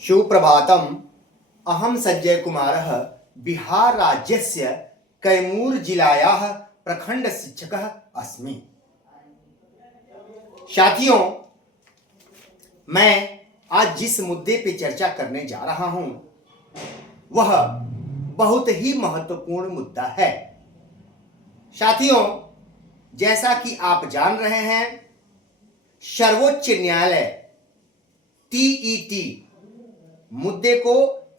सुप्रभातम्। अहं सज्जय कुमारः बिहार राज्यस्य कैमूर जिलायाः प्रखंड शिक्षकः अस्मि। साथियों, मैं आज जिस मुद्दे पे चर्चा करने जा रहा हूं वह बहुत ही महत्वपूर्ण मुद्दा है। साथियों, जैसा कि आप जान रहे हैं, सर्वोच्च न्यायालय टीईटी मुद्दे को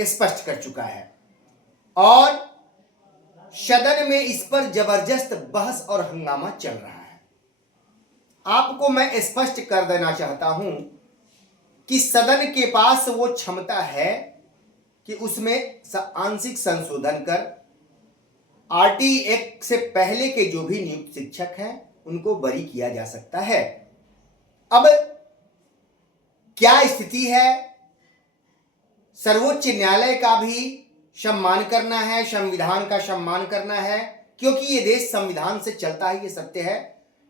स्पष्ट कर चुका है और सदन में इस पर जबरदस्त बहस और हंगामा चल रहा है। आपको मैं स्पष्ट कर देना चाहता हूं कि सदन के पास वो क्षमता है कि उसमें आंशिक संशोधन कर आरटी एक्ट से पहले के जो भी नियुक्त शिक्षक हैं उनको बरी किया जा सकता है। अब क्या स्थिति है, सर्वोच्च न्यायालय का भी सम्मान करना है, संविधान का सम्मान करना है, क्योंकि ये देश संविधान से चलता है, ये सत्य है।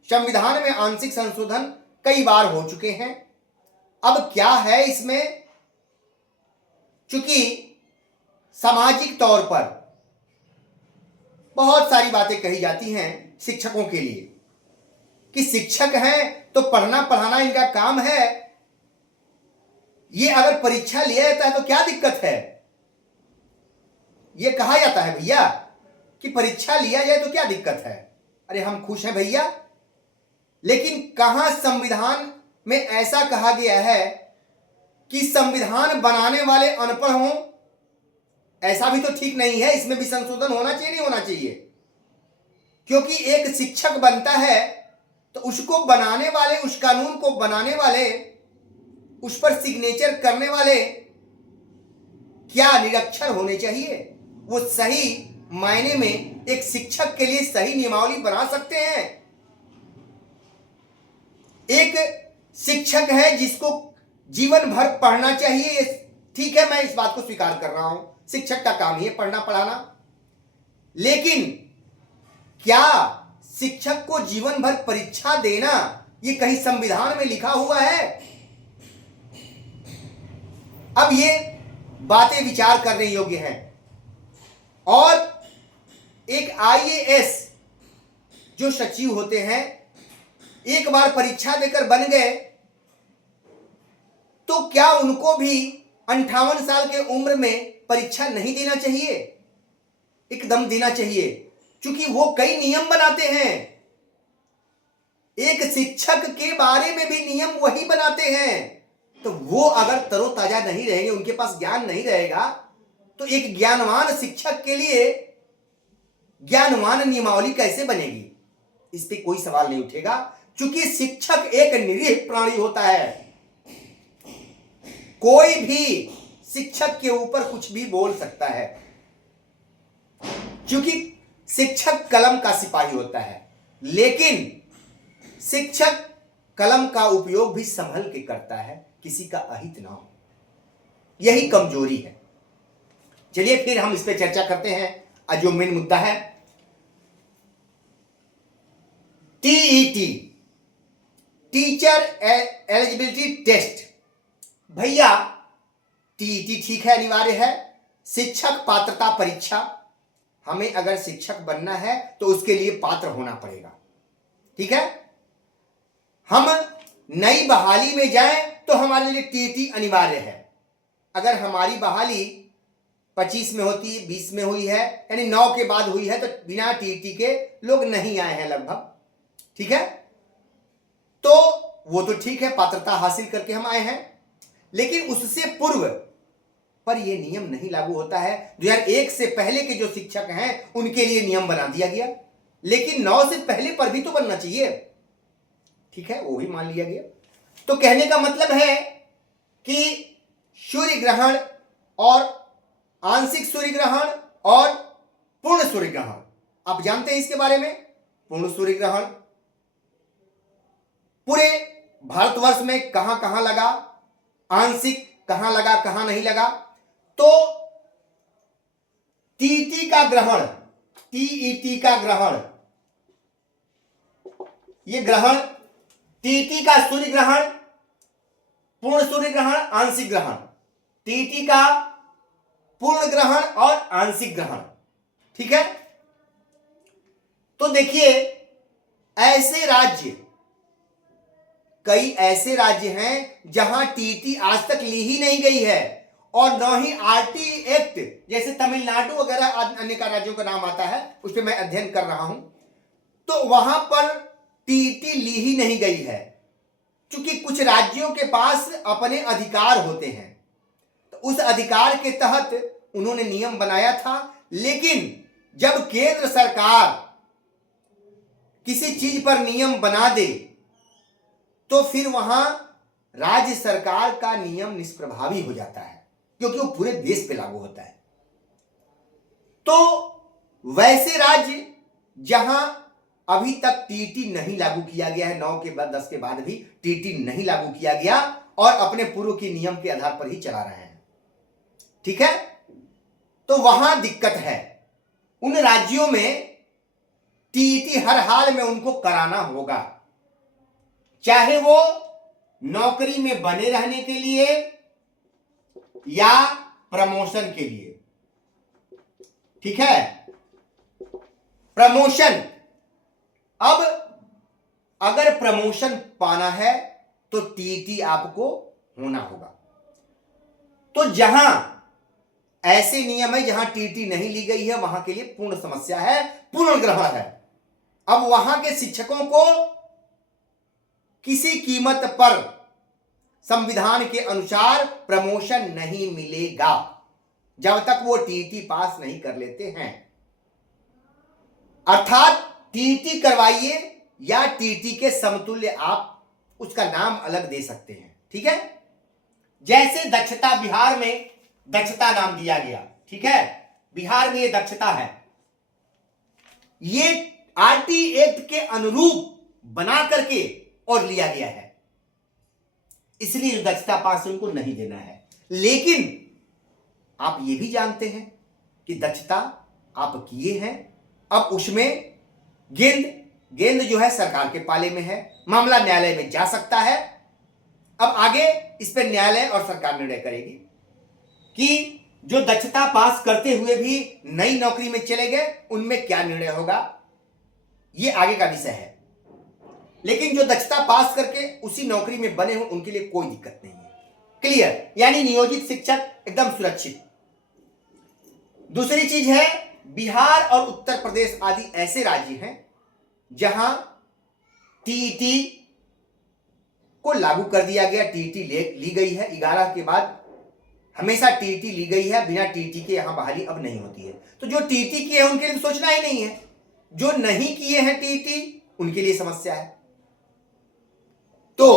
संविधान में आंशिक संशोधन कई बार हो चुके हैं। अब क्या है इसमें, चूंकि सामाजिक तौर पर बहुत सारी बातें कही जाती हैं शिक्षकों के लिए कि शिक्षक हैं तो पढ़ना पढ़ाना इनका काम है, ये अगर परीक्षा लिया जाता है तो क्या दिक्कत है। ये कहा जाता है भैया कि परीक्षा लिया जाए तो क्या दिक्कत है, अरे हम खुश हैं भैया। लेकिन कहां संविधान में ऐसा कहा गया है कि संविधान बनाने वाले अनपढ़ हों? ऐसा भी तो ठीक नहीं है, इसमें भी संशोधन होना चाहिए, नहीं होना चाहिए? क्योंकि एक शिक्षक बनता है तो उसको बनाने वाले, उस कानून को बनाने वाले, उस पर सिग्नेचर करने वाले क्या निरक्षर होने चाहिए? वो सही मायने में एक शिक्षक के लिए सही नियमावली बना सकते हैं। एक शिक्षक है जिसको जीवन भर पढ़ना चाहिए, ठीक है, मैं इस बात को स्वीकार कर रहा हूं, शिक्षक का काम ही है पढ़ना पढ़ाना। लेकिन क्या शिक्षक को जीवन भर परीक्षा देना ये कहीं संविधान में लिखा हुआ है? अब ये बातें विचार करने योग्य हैं। और एक आईएएस जो सचिव होते हैं, एक बार परीक्षा देकर बन गए तो क्या उनको भी 58 साल के उम्र में परीक्षा नहीं देना चाहिए? एकदम देना चाहिए, क्योंकि वो कई नियम बनाते हैं। एक शिक्षक के बारे में भी नियम वही बनाते हैं। तो वो अगर तरोताजा नहीं रहेंगे, उनके पास ज्ञान नहीं रहेगा, तो एक ज्ञानवान शिक्षक के लिए ज्ञानवान नियमावली कैसे बनेगी? इस पे कोई सवाल नहीं उठेगा, क्योंकि शिक्षक एक निरीह प्राणी होता है। कोई भी शिक्षक के ऊपर कुछ भी बोल सकता है, क्योंकि शिक्षक कलम का सिपाही होता है। लेकिन शिक्षक कलम का उपयोग भी संभल के करता है, किसी का अहित ना हो। यही कमजोरी है। चलिए फिर हम इस पे चर्चा करते हैं। आज जो मेन मुद्दा है टीईटी, टीचर एलिजिबिलिटी टेस्ट। भैया टीईटी ठीक है, अनिवार्य है, शिक्षक पात्रता परीक्षा। हमें अगर शिक्षक बनना है तो उसके लिए पात्र होना पड़ेगा, ठीक है। हम नई बहाली में जाएं तो हमारे लिए टीईटी अनिवार्य है। अगर हमारी बहाली 25 में होती है, 20 में हुई है, यानी 9 के बाद हुई है, तो बिना टीईटी के लोग नहीं आए हैं लगभग, ठीक है। तो वो तो ठीक है, पात्रता हासिल करके हम आए हैं। लेकिन उससे पूर्व पर यह नियम नहीं लागू होता है। 2001 से पहले के जो शिक्षक हैं उनके लिए नियम बना दिया गया, लेकिन 9 से पहले पर भी तो बनना चाहिए, ठीक है, वो भी मान लिया गया। तो कहने का मतलब है कि सूर्य ग्रहण और आंशिक सूर्य ग्रहण और पूर्ण सूर्य ग्रहण, आप जानते हैं इसके बारे में। पूर्ण सूर्य ग्रहण पूरे भारतवर्ष में कहां कहां लगा, आंशिक कहां लगा, कहां नहीं लगा। तो टीटी का ग्रहण, टीईटी का ग्रहण, ये ग्रहण टीटी का सूर्य ग्रहण, पूर्ण सूर्य ग्रहण, आंशिक ग्रहण, टीटी का पूर्ण ग्रहण और आंशिक ग्रहण। ठीक है, तो देखिए ऐसे राज्य, कई ऐसे राज्य हैं जहां टीटी आज तक ली ही नहीं गई है और न ही आरटी एक्ट, जैसे तमिलनाडु वगैरह अन्य का राज्यों का नाम आता है, उस पर मैं अध्ययन कर रहा हूं, तो वहां पर टीटी ली ही नहीं गई है, क्योंकि कुछ राज्यों के पास अपने अधिकार होते हैं, तो उस अधिकार के तहत उन्होंने नियम बनाया था। लेकिन जब केंद्र सरकार किसी चीज पर नियम बना दे तो फिर वहां राज्य सरकार का नियम निष्प्रभावी हो जाता है, क्योंकि वो पूरे देश पे लागू होता है। तो वैसे राज्य जहां अभी तक टीटी नहीं लागू किया गया है, 9 के बाद 10 के बाद भी टीटी नहीं लागू किया गया और अपने पूर्व के नियम के आधार पर ही चला रहे हैं, ठीक है, तो वहां दिक्कत है। उन राज्यों में टीटी हर हाल में उनको कराना होगा, चाहे वो नौकरी में बने रहने के लिए या प्रमोशन के लिए। ठीक है, प्रमोशन, अब अगर प्रमोशन पाना है तो टीटी आपको होना होगा। तो जहां ऐसे नियम है जहां टीटी नहीं ली गई है, वहां के लिए पूर्ण समस्या है, पूर्ण ग्रहण है। अब वहां के शिक्षकों को किसी कीमत पर संविधान के अनुसार प्रमोशन नहीं मिलेगा जब तक वो टीटी पास नहीं कर लेते हैं। अर्थात टीटी करवाइए या टीटी के समतुल्य, आप उसका नाम अलग दे सकते हैं। ठीक है, जैसे दक्षता, बिहार में दक्षता नाम दिया गया, ठीक है, बिहार में ये दक्षता है, ये आरटी एक्ट के अनुरूप बना करके और लिया गया है, इसलिए दक्षता पास उनको नहीं देना है। लेकिन आप ये भी जानते हैं कि दक्षता आप किए हैं, अब उसमें गेंद जो है सरकार के पाले में है, मामला न्यायालय में जा सकता है। अब आगे इस पर न्यायालय और सरकार निर्णय करेगी कि जो दक्षता पास करते हुए भी नई नौकरी में चले गए उनमें क्या निर्णय होगा, ये आगे का विषय है। लेकिन जो दक्षता पास करके उसी नौकरी में बने हो उनके लिए कोई दिक्कत नहीं है। क्लियर, यानी नियोजित शिक्षक एकदम सुरक्षित। दूसरी चीज है, बिहार और उत्तर प्रदेश आदि ऐसे राज्य हैं जहां टीटी को लागू कर दिया गया, टीटी ली गई है 11 के बाद, हमेशा टीटी ली गई है, बिना टीटी के यहां बहाली अब नहीं होती है। तो जो टीटी किए हैं उनके लिए सोचना ही नहीं है, जो नहीं किए हैं टीटी उनके लिए समस्या है। तो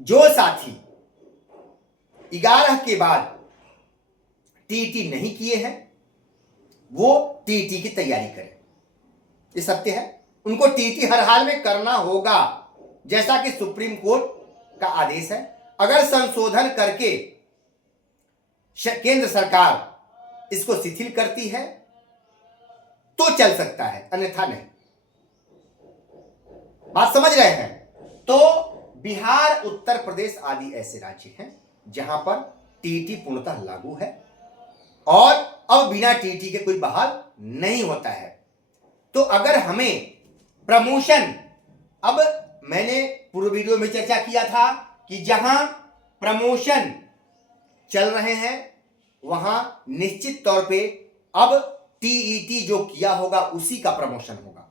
जो साथी 11 के बाद टीटी नहीं किए हैं वो टीटी की तैयारी करें, ये सत्य है, उनको टीटी हर हाल में करना होगा, जैसा कि सुप्रीम कोर्ट का आदेश है। अगर संशोधन करके केंद्र सरकार इसको शिथिल करती है तो चल सकता है, अन्यथा नहीं। बात समझ रहे हैं? तो बिहार, उत्तर प्रदेश आदि ऐसे राज्य हैं जहां पर टीटी पूर्णतः लागू है और अब बिना टीटी के कोई बहाल नहीं होता है। तो अगर हमें प्रमोशन, अब मैंने पूर्व वीडियो में चर्चा किया था कि जहां प्रमोशन चल रहे हैं वहां निश्चित तौर पे अब टीईटी जो किया होगा उसी का प्रमोशन होगा,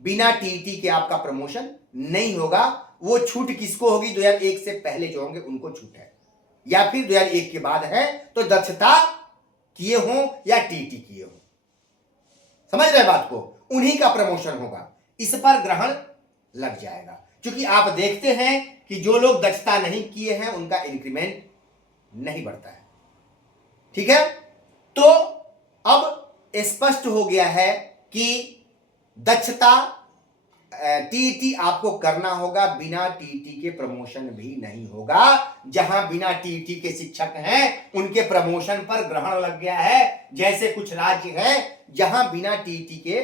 बिना टीईटी के आपका प्रमोशन नहीं होगा। वो छूट किसको होगी? 2001 से पहले जो होंगे उनको छूट है, या फिर 2001 के बाद है तो दक्षता किए हों या टीटी किए हों, समझ रहे बात को, उन्हीं का प्रमोशन होगा, इस पर ग्रहण लग जाएगा। क्योंकि आप देखते हैं कि जो लोग दक्षता नहीं किए हैं उनका इंक्रीमेंट नहीं बढ़ता है। ठीक है, तो अब स्पष्ट हो गया है कि दक्षता टीटी आपको करना होगा, बिना टीटी के प्रमोशन भी नहीं होगा। जहां बिना टीटी के शिक्षक हैं उनके प्रमोशन पर ग्रहण लग गया है, जैसे कुछ राज्य हैं जहां बिना टीटी के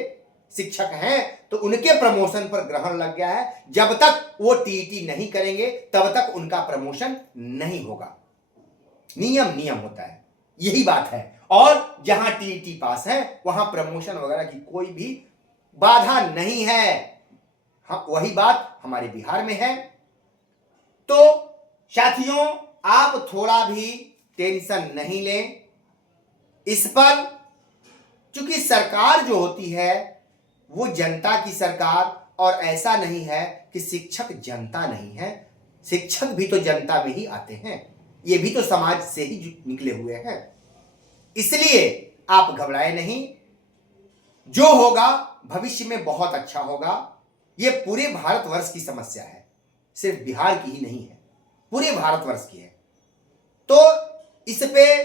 शिक्षक हैं तो उनके प्रमोशन पर ग्रहण लग गया है। जब तक वो टीटी नहीं करेंगे तब तक उनका प्रमोशन नहीं होगा। नियम नियम होता है, यही बात है। और जहां टीईटी पास है वहां प्रमोशन वगैरह की कोई भी बाधा नहीं है। हाँ, वही बात हमारे बिहार में है। तो साथियों, आप थोड़ा भी टेंशन नहीं लें इस पर, क्योंकि सरकार जो होती है वो जनता की सरकार, और ऐसा नहीं है कि शिक्षक जनता नहीं है, शिक्षक भी तो जनता में ही आते हैं, ये भी तो समाज से ही निकले हुए हैं। इसलिए आप घबराए नहीं, जो होगा भविष्य में बहुत अच्छा होगा। ये पूरे भारतवर्ष की समस्या है, सिर्फ बिहार की ही नहीं है, पूरे भारतवर्ष की है। तो इस पे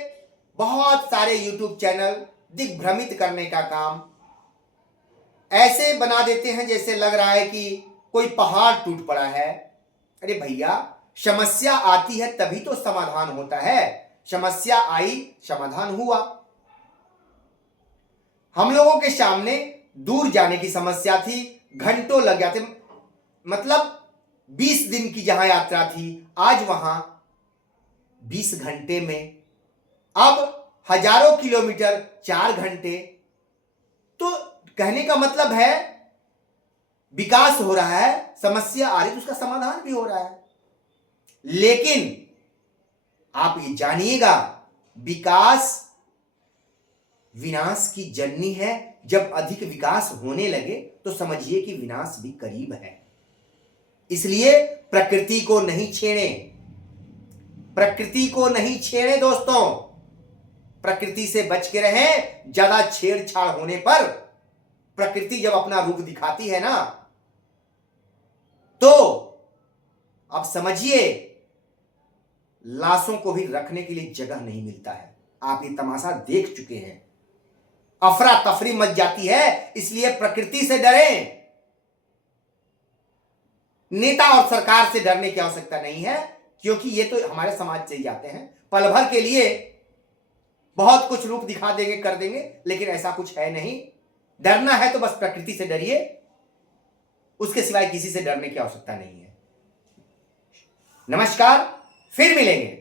बहुत सारे यूट्यूब चैनल दिग्भ्रमित करने का काम ऐसे बना देते हैं जैसे लग रहा है कि कोई पहाड़ टूट पड़ा है। अरे भैया, समस्या आती है तभी तो समाधान होता है। समस्या आई, समाधान हुआ। हम लोगों के सामने दूर जाने की समस्या थी, घंटों लग जाते, मतलब 20 दिन की जहां यात्रा थी, आज वहां 20 घंटे में, अब हजारों किलोमीटर 4 घंटे। तो कहने का मतलब है विकास हो रहा है, समस्या आ रही तो उसका समाधान भी हो रहा है। लेकिन आप ये जानिएगा, विकास विनाश की जननी है। जब अधिक विकास होने लगे तो समझिए कि विनाश भी करीब है। इसलिए प्रकृति को नहीं छेड़ें, प्रकृति को नहीं छेड़ें दोस्तों, प्रकृति से बच के रहें। ज्यादा छेड़छाड़ होने पर प्रकृति जब अपना रूप दिखाती है ना, तो अब समझिए लाशों को भी रखने के लिए जगह नहीं मिलता है। आप ये तमाशा देख चुके हैं, अफरा तफरी मच जाती है। इसलिए प्रकृति से डरें, नेता और सरकार से डरने की आवश्यकता नहीं है, क्योंकि ये तो हमारे समाज से ही जाते हैं, पल भर के लिए बहुत कुछ रूप दिखा देंगे, कर देंगे, लेकिन ऐसा कुछ है नहीं। डरना है तो बस प्रकृति से डरिए, उसके सिवाय किसी से डरने की आवश्यकता नहीं है। नमस्कार, फिर मिलेंगे।